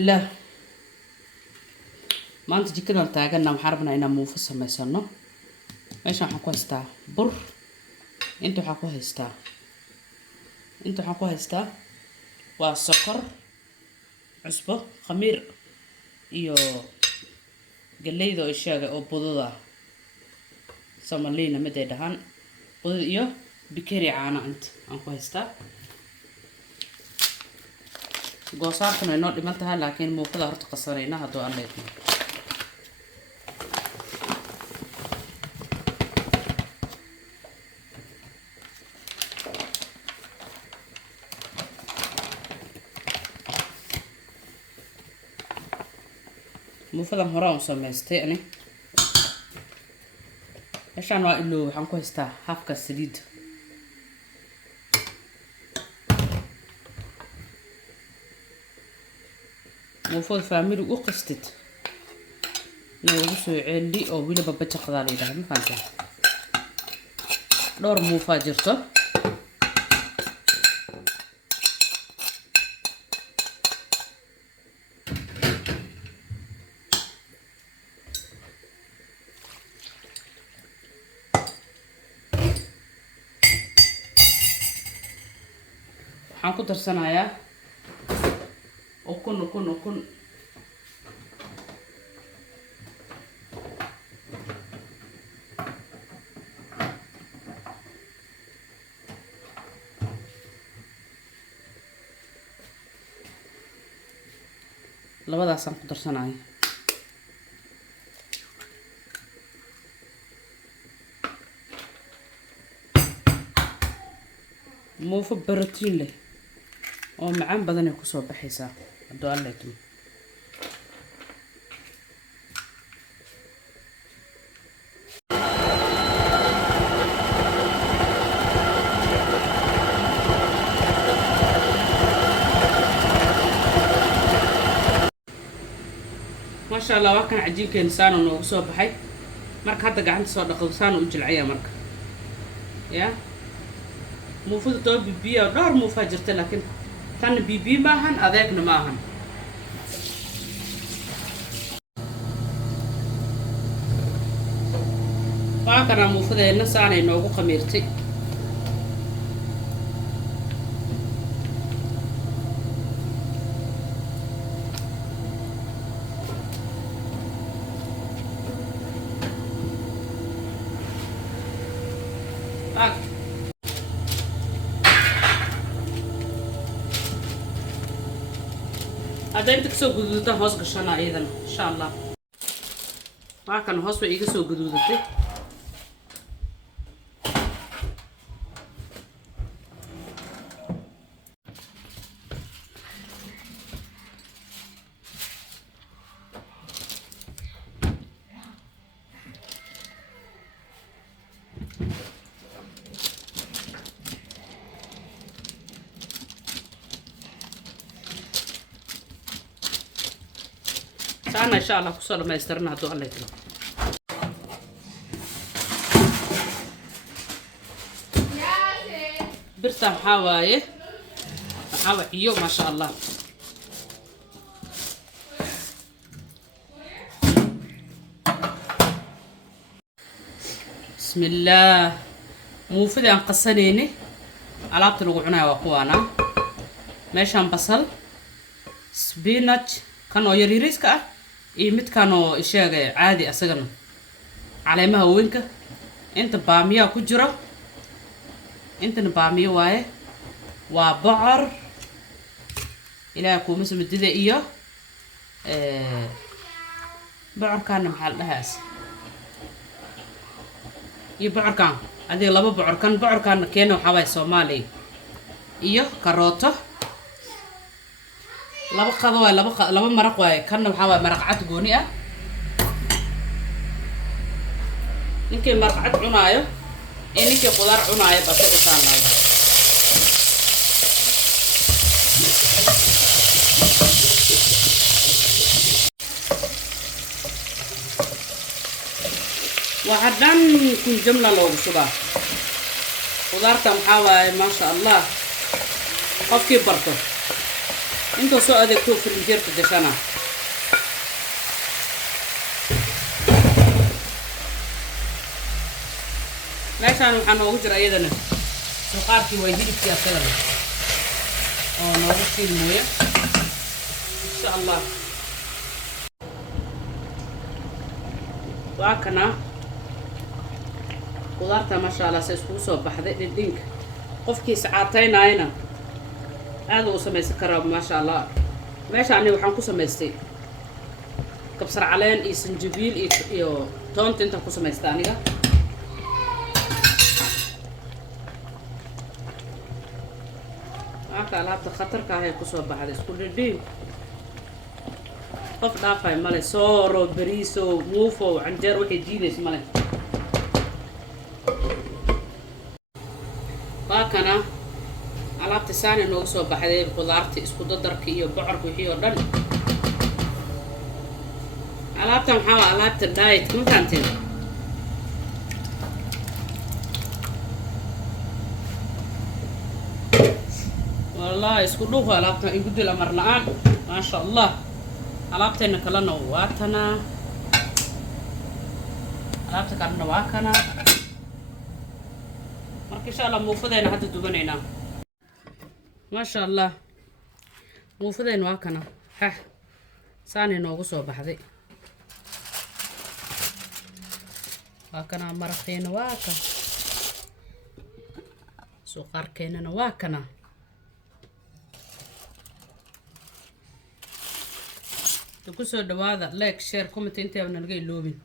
الله. ما أنت جيكنا تاجنا محاربنا إنا موفصل ما يصنع. إيش حكوا هستا بر. أنتوا حكوا هستا. أنتوا حكوا هستا. والسكر عصبة خمير iyo galeyda oo ishaga oo budada Soomaalina mid ay dhahan budada iyo bikeri caana aan ku haystaa goosaarkuna inoo dhiman tahay laakiin muufada horta qasanayna hadoo aan leeyahay muufada hore aan samaystay ani meeshaan waa ilaa waxaan ku haystaa halka saliid muufada family u qastid nagu soo ceeli oo wiliba bajaqada leedahay ma fahanteen dhowr muufa jirto waxaan ku darsanayaa ukun labadaasaan ku darsanayaa muufo borotiin leh oo macaan badan ay ku soo baxaysaa hadoo aan leeyahay ما شاء الله وكان عجين كإنسان إنه وصوب حي مرك هذا قاعد صار خلصان وجلعيه مرك يا مو فضل توب بيبي أو نار مو فاجرت لكن كان بيبي ماهن أذاك نماهن وكان مو فضل الناس أنا إنه أبو خميرتي هذا أنت كسو جدودته هوس قشنا أيضا إن شاء الله ما كان هوس وإيجي كسو جدودته أنا إن شاء الله كسر ما يسترنا هدو الله يكرم برتم حوايه حوايه ما شاء الله بسم الله مو فدي قصنيني علابت رجوعنا وقوانا ماشان بصل سبيناتش كانوا يريريسكا إيمت كانوا إشياء عادي أسجنوا على ما هوينك أنت بامية كجرة أنت نبامية واي وبعر إلى أكون مثل مدة إياه بعر كان محل هاس يبعر كان هذه لبا بعر كان كانوا حواي سومالي إياه كاروتة لبا قضوا لبا مرق واي كان محاوى مرقعات قونية يمكن مرقعات عناية يمكن خضار عناية بس إنسان الله وعدان كل جملة لو بصبا خضار محاوى ما شاء الله قف كيف برتو انتو سو ادكتو في الجيرت دشانا meeshaan waxaa noogu jira iyadana suqaarkii way hilibkii asalada oo noogu shiilmooya insha allah waa kana qudaarta maasha allah se iskugu soo baxday dhindhinka qofkii sacaataynayna aad uu samaysan karaa maasha allah meeshaan waxaan ku samaystay kabsar caleen iyo sanjabiil iyo toonta intaan ku samaystay aniga alaabta khatarka ah ee kusoo baxday isku dhidhiin qof dhaafay male sooro bariiso muufo canjeer waxay diidaysa male waa kana alaabta saani noogu soo baxday qudaarta isku dadarka iyo bocorka wixii oo dhan alaabtan waxaa waa alaabta diet ma fahanteen والله اسكو دوغو alaabta igu dil amar la'aan ma sha Allah alaabteena kalena waa tana alaabta kalena waa kana marka insha Allah muufadeena hadda dubanayna ma sha Allah muufadeena waa kana saani noogu soo baxday waa kana maraqeena waa ka suqaarkeena waa kana kusoo dhawaada like share comment inta aan naga iloobin